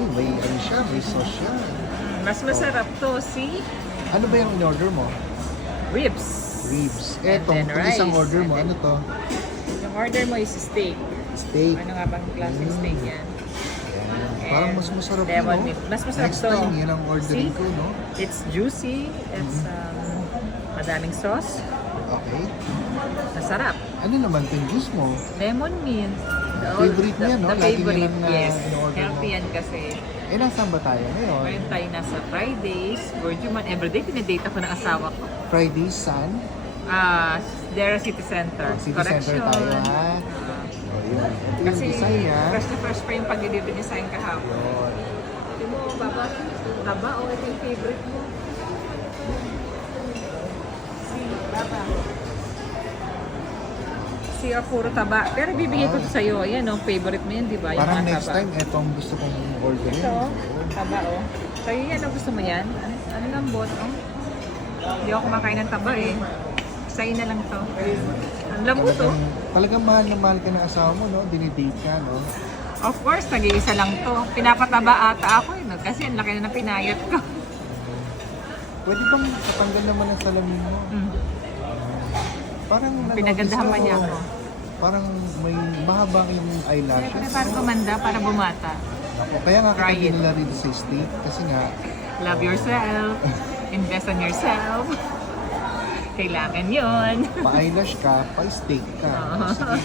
Uy, may ano siya, may sauce siya. Mas masarap to, see? Ano ba yung in-order mo? Ribs. Ribs. And Etong, then kung isang rice. order mo, And ano to? Yung order mo is steak. Steak. Ano nga bang klaseng steak yan? Ayan. Parang mas masarap yun, lemon no? meat. Mas masarap Next to. time, yan ang ordering See? ko, no? It's juicy. It's madaming sauce. Okay. Masarap. Ano naman itong juice mo? Lemon mint. Favorite niya, no? The Lagi favorite, niya lang, yes. in-order mo. Healthy yan kasi. Eh, nasaan ba tayo ngayon? Ngayon tayo nasa Fridays. Virgin everyday, pinadate ako ng asawa ko. Friday, Sun? Dera City Center. City Correction. Center tayo, ha? Ayun. Ito yung Kasi design niya. fresh na fresh pa yung pag-deliver niya sa akin kahapon. Ayun. Ito mo, baba, taba o ito yung favorite mo. Baba. Siya puro taba. Pero bibigay ko ito sa'yo. Ayan o, favorite mo yan, di ba? Yung Parang mga next taba. time, ito ang gusto kong orderin. Ito, taba o. Sa'yo yan, gusto mo yan? Ano lambot? Oh. Hindi ako kumakain ng taba eh. Sa'yo na lang to. Ang lambot o. Talagang mahal na mahal ka ng asawa mo, no? Dinidate ka, no? Of course, nag-iisa lang to. Pinapataba ata ako eh. No? Kasi ang laki na ng pinayat ko. Pwede bang katanggal naman ang salamin mo? Parang Pinagandahan pa niya ako. ako. Parang may mahaba yung eyelashes. Siyempre, para gumanda, para bumata. Ako, kaya nga Try kita it. nila rin sa state kasi nga Love yourself. Invest on yourself. Kailangan yon. pa-eyelash ka, pa-steak ka. Oo. Sige.